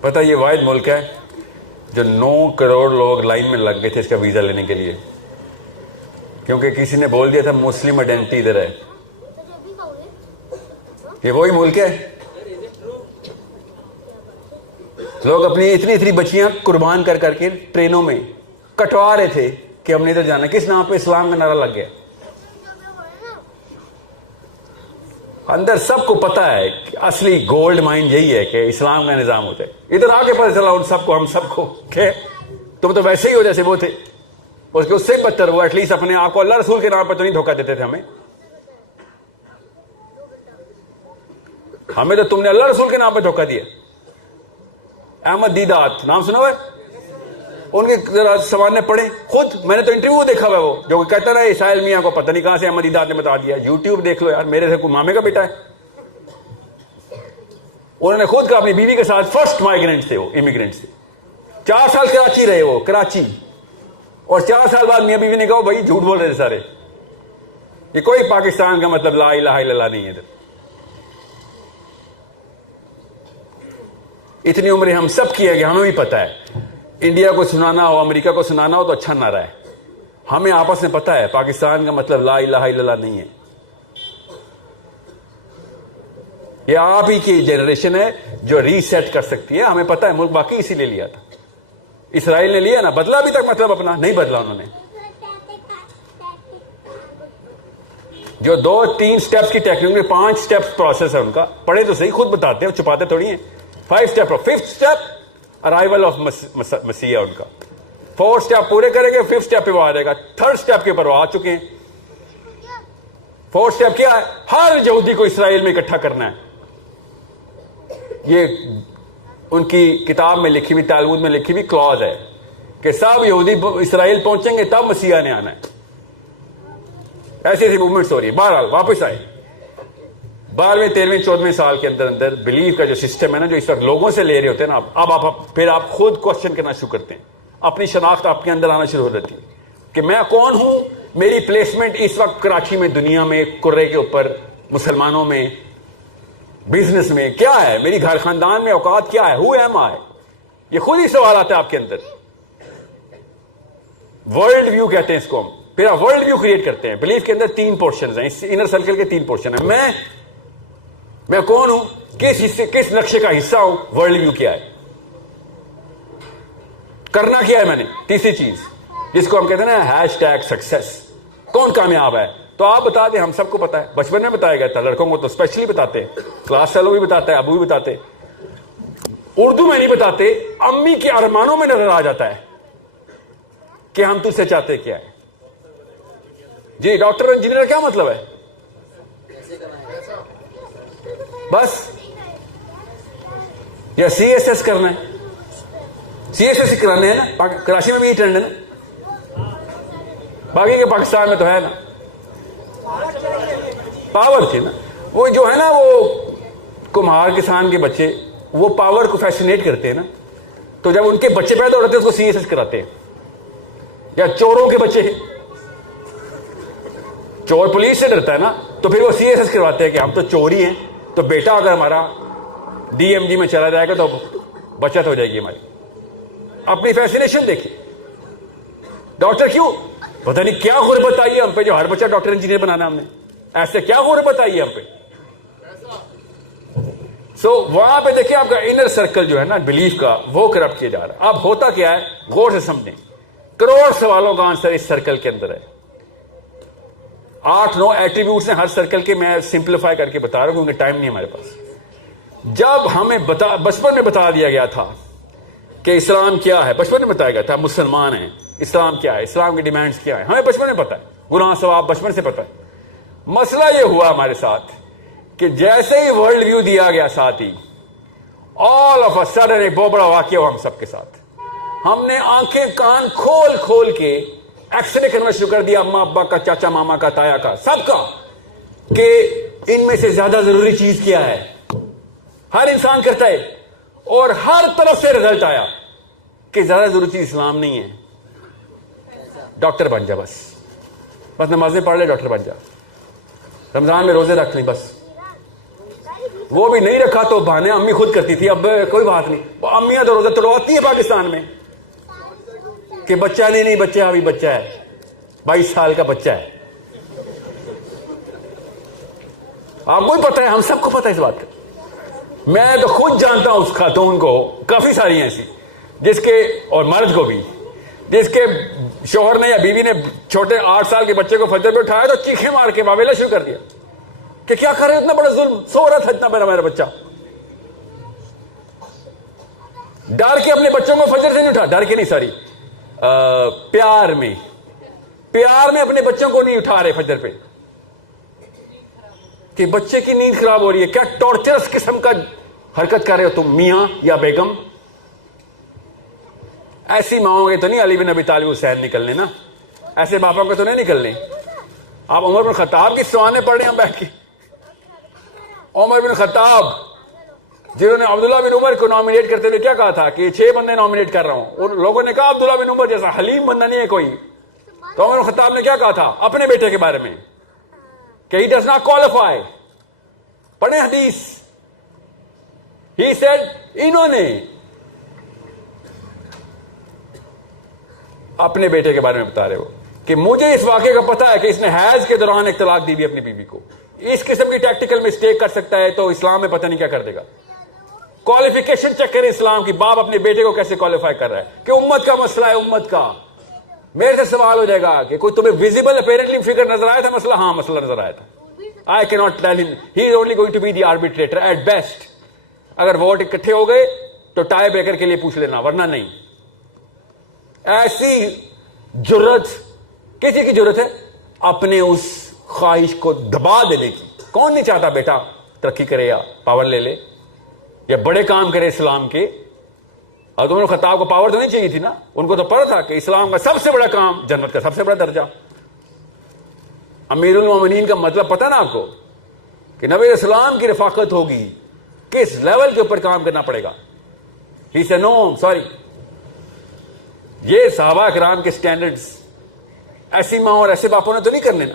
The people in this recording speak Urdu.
پتہ یہ واحد ملک ہے جو 9 کروڑ لوگ لائن میں لگ گئے تھے اس کا ویزا لینے کے لیے، کیونکہ کسی نے بول دیا تھا مسلم آئیڈینٹی ادھر ہے. یہ وہی ملک ہے. لوگ اپنی اتنی بچیاں قربان کر کر کے ٹرینوں میں کٹوا رہے تھے کہ ہم نے ادھر جانا. کس نام پہ؟ اسلام کا نعرہ لگ گیا. اندر سب کو پتا ہے کہ اصلی گولڈ مائن یہی ہے کہ اسلام کا نظام ہوتا ہے. ادھر آ کے پتہ چلا ان سب کو، ہم سب کو، کہ تم تو ویسے ہی ہو جیسے وہ تھے. اس سے بدتر وہ ایٹ لیسٹ اپنے آپ کو اللہ رسول کے نام پر تو نہیں دھوکہ دیتے تھے. ہمیں تو تم نے اللہ رسول کے نام پہ دھوکہ دیا. احمد دیدات نام سنا ہوا ہے؟ ان کے ذرا سوال پڑھیں خود. میں نے تو انٹرویو دیکھا ہوا ہے وہ جو کہتا رہا اسرائیل میاں کو پتہ نہیں کہاں سے احمد دیدات نے بتا دیا. یوٹیوب دیکھ لو یار، میرے سے کوئی مامے کا بیٹا ہے. انہوں نے خود کہا اپنی بیوی کے ساتھ فرسٹ مائیگرینٹ تھے، وہ امیگرینٹ تھے. 4 سال کراچی رہے وہ، کراچی. اور 4 سال بعد میاں بیوی نے کہا بھائی جھوٹ بول رہے تھے سارے. یہ کوئی پاکستان کا مطلب لا الہ الا اللہ نہیں ہے. ادھر اتنی عمریں ہم سب کی ہے کہ ہمیں بھی پتہ ہے. انڈیا کو سنانا ہو، امریکہ کو سنانا ہو تو اچھا نعرہ ہے. ہمیں آپس میں پتہ ہے پاکستان کا مطلب لا الہ الا اللہ نہیں ہے. یہ آپ ہی کی جنریشن ہے جو ری سیٹ کر سکتی ہے. ہمیں پتہ ہے ملک باقی اسی لیے لیا تھا. اسرائیل نے لیا نا، بدلا ابھی تک مطلب اپنا نہیں بدلا. انہوں نے جو 2-3 سٹیپس کی ٹیکنیک میں 5 سٹیپس پروسیس ہے ان کا. پڑھے تو صحیح، خود بتاتے ہیں، چھپاتے تھوڑی ہیں. 5 step, 5th step arrival of مسیح ان کا. 4 سٹیپ پورے کریں گے، 5th سٹیپ پہ وہ آ جائے گا. 3rd سٹیپ کے اوپر وہ آ چکے ہیں. 4th سٹیپ کیا ہے؟ ہر یہودی کو اسرائیل میں اکٹھا کرنا ہے. یہ ان کی کتاب میں لکھی ہوئی، تالمود میں لکھی ہوئی کلوز ہے کہ سب یہودی اسرائیل پہنچیں گے تب مسیح نے آنا ہے. ایسی ایسی موومنٹس ہو رہی ہے. بہرحال واپس آئے. 12ویں 13ویں 14ویں سال کے اندر اندر بلیف کا جو سسٹم ہے نا، جو اس وقت لوگوں سے لے رہے ہوتے ہیں نا، اب آپ خود کوشچن کرنا شروع کرتے ہیں. اپنی شناخت آپ کے اندر آنا شروع ہو جاتی ہے کہ میں کون ہوں. میری پلیسمنٹ اس وقت کراچی میں، دنیا میں، کرے کے اوپر، مسلمانوں میں، بزنس میں کیا ہے؟ میری گھر خاندان میں اوقات کیا ہے؟ ہو ایم آئی؟ یہ خود ہی سوال آتا ہے آپ کے اندر. ورلڈ ویو کہتے ہیں اس کو ہم. پھر آپ ورلڈ ویو کریٹ کرتے ہیں. بلیف کے اندر 3 پورشنز ہیں. اس انر سرکل کے 3 پورشن ہیں. میں کون ہوں؟ کس نقشے کا حصہ ہوں؟ ورلڈ ویو کیا ہے؟ کرنا کیا ہے میں نے؟ تیسری چیز جس کو ہم کہتے ہیں نا #سکسیس. کون کامیاب ہے؟ تو آپ بتا دیں، ہم سب کو پتا ہے. بچپن میں بتایا گیا تھا، لڑکوں کو تو اسپیشلی بتاتے ہیں. کلاس فیلو بھی بتاتا ہے، ابو بھی بتاتے. اردو میں نہیں بتاتے، امی کے ارمانوں میں نظر آ جاتا ہے کہ ہم تجھ سے چاہتے کیا ہے. جی ڈاکٹر انجینئر کیا مطلب ہے؟ بس یا CSS کرنا ہے. CSS کرانے ہیں نا، کراچی میں بھی یہ ٹرینڈ ہے نا. باقی کے پاکستان میں تو ہے نا. پاور تھی نا وہ، جو ہے نا وہ کمہار کسان کے بچے، وہ پاور کو فیسینیٹ کرتے ہیں نا. تو جب ان کے بچے پیدا ہو رہتے ہیں اس کو CSS کراتے ہیں. یا چوروں کے بچے، چور پولیس سے ڈرتا ہے نا، تو پھر وہ CSS کرواتے ہیں کہ ہم تو چور ہی ہیں، تو بیٹا اگر ہمارا DMG میں چلا جائے گا تو بچت ہو جائے گی ہماری. اپنی فیسینیشن دیکھیے. ڈاکٹر کیوں؟ پتہ نہیں کیا غربت آئی ہے ہم پہ جو ہر بچہ ڈاکٹر انجینئر بنانا ہم نے. ایسے کیا غربت آئی ہے ہم پہ؟ وہاں پہ دیکھیں آپ کا انر سرکل جو ہے نا بلیف کا، وہ کرپٹ کیا جا رہا ہے. اب ہوتا کیا ہے؟ غور سے سمجھیں. کروڑ سوالوں کا آنسر اس سرکل کے اندر ہے. 8-9 ایٹریبیوٹس ہیں ہر سرکل کے. میں سمپلیفائی کر کے بتا رہا ہوں کیونکہ ٹائم نہیں ہمارے پاس. جب ہمیں بچپن میں بتا دیا گیا تھا کہ اسلام کیا ہے، بچپن میں بتایا گیا تھا مسلمان ہیں، اسلام کیا ہے، اسلام کی ڈیمانڈز کیا ہے، ہمیں بچپن میں پتا ہے. گناہ ثواب بچپن سے پتا ہے. مسئلہ یہ ہوا ہمارے ساتھ کہ جیسے ہی ورلڈ ویو دیا گیا ساتھ ہی آل آف اے سڈن ایک بہت بڑا واقعہ ہوا ہم سب کے ساتھ. ہم نے آنکھیں کان کھول کھول کے ایکس رے کرنا شروع کر دیا، اماں ابا کا، چاچا ماما کا، تایا کا، سب کا، کہ ان میں سے زیادہ ضروری چیز کیا ہے. ہر انسان کرتا ہے اور ہر طرف سے رزلٹ آیا کہ زیادہ ضروری چیز اسلام نہیں ہے. ڈاکٹر بن جا، بس نمازیں پڑھ لے، ڈاکٹر بن جا، رمضان میں روزے رکھ لیں، بس وہ بھی نہیں رکھا تو بہانے امی خود کرتی تھی. اب کوئی بات نہیں, امیاں تو روزہ توڑواتی ہیں پاکستان میں کہ بچہ نہیں بچہ ابھی بچہ ہے, 22 سال کا بچہ ہے. آپ کو بھی پتا ہے, ہم سب کو پتا ہے اس بات کا. میں تو خود جانتا ہوں اس خاتون کو, کافی ساری ہیں ایسی جس کے, اور مرد کو بھی, جس کے شوہر نے یا بیوی نے چھوٹے 8 سال کے بچے کو فجر پہ اٹھایا تو چیخیں مار کے واویلا شروع کر دیا کہ کیا کر رہے اتنا بڑا ظلم, سو رہا تھا اتنا بڑا میرا بچہ. ڈر کے اپنے بچوں کو فجر سے نہیں اٹھا, ڈر کے نہیں ساری, پیار میں اپنے بچوں کو نہیں اٹھا رہے فجر پہ کہ بچے کی نیند خراب ہو رہی ہے. کیا ٹارچرس قسم کا حرکت کر رہے ہو تم میاں یا بیگم. ایسی ماؤں گے تو نہیں علی بن ابی طالب حسین نکلنے نا, ایسے باپوں کے تو نہیں نکلنے. آپ عمر بن خطاب کی سوانے پڑھ رہے ہیں بیٹھ کے. عمر بن خطاب جنہوں نے عبداللہ بن عمر کو نامینیٹ کرتے ہوئے کیا کہا تھا کہ 6 بندے نامینیٹ کر رہا ہوں, اور لوگوں نے کہا عبداللہ بن عمر جیسا حلیم بندہ نہیں ہے کوئی. تو عمر بن خطاب نے کیا کہا تھا اپنے بیٹے کے بارے میں کہ he does not qualify. پڑھیں حدیث. he said انہوں نے اپنے بیٹے کے بارے میں بتا رہے ہو کہ مجھے اس واقعے کا پتا ہے کہ اس نے حیض کے دوران ایک طلاق دی بھی اپنی بیوی کو. اس قسم کی ٹیکٹیکل مسٹیک کر سکتا ہے تو اسلام میں پتہ نہیں کیا کر دے گا. کوالیفیکیشن چیک کریں اسلام کی, باپ اپنے بیٹے کو کیسے کوالیفائی کر رہا ہے کہ امت کا مسئلہ ہے. امت کا میرے سے سوال ہو جائے گا کہ کوئی تمہیں ویزیبل اپیرنٹلی فگر نظر آیا تھا مسئلہ. ہاں مسئلہ نظر آیا تھا. I cannot tell him. He is only going to be the arbitrator at best. اگر ووٹ اکٹھے ہو گئے تو ٹائی بریکر کے لیے پوچھ لینا, ورنہ نہیں. ایسی جرت کسی کی جرت ہے اپنے اس خواہش کو دبا دینے کی. کون نہیں چاہتا بیٹا ترقی کرے یا پاور لے لے یا بڑے کام کرے اسلام کے. اور دونوں خطاب کو پاور تو نہیں چاہیے تھی نا, ان کو تو پتا تھا کہ اسلام کا سب سے بڑا کام جنت کا سب سے بڑا درجہ. امیر المومنین کا مطلب پتا نا آپ کو کہ نبی اسلام کی رفاقت ہوگی, کس لیول کے اوپر کام کرنا پڑے گا. ہی سے نو سوری, یہ صحابہ کرام کے سٹینڈرڈز ایسی ماں اور ایسے باپوں نے تو نہیں کرنے نا.